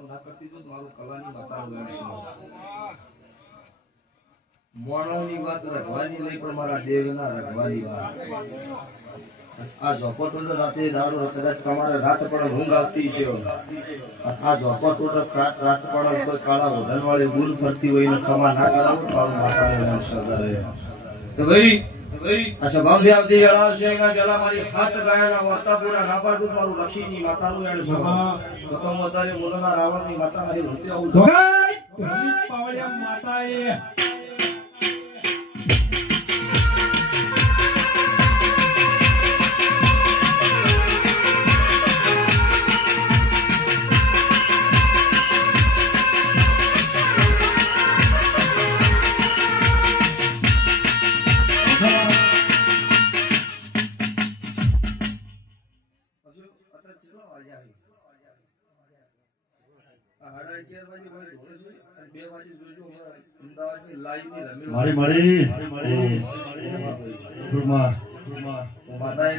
ના કરતી તો મારું કલાની માતાનું મોણોની વાત રખવાની નહીં પણ મારા દેવના રખવાની વાત આ ઝોપટ તો રાતે દારૂ કદાચ તમારે રાત પણ ઊંઘ આવતી છે આ ઝોપટ તો રાત પણ કોઈ કાળા વધન વાળી ગુલ ફરતી હોય ને ખમા ના કરાવો મારું માતાનું સરદારે તો ભાઈ આ સભામથી આવતી વેળા છે કે પેલા મારી હાથ ગાયના વાતા પૂરા ના પાડું મારું લખીની માતાનું એણ સભા તો તો મોતારી મુલોના રાવણની માતા મારી રૂતે આવું પાવળિયા માતાએ મારી મારી માતા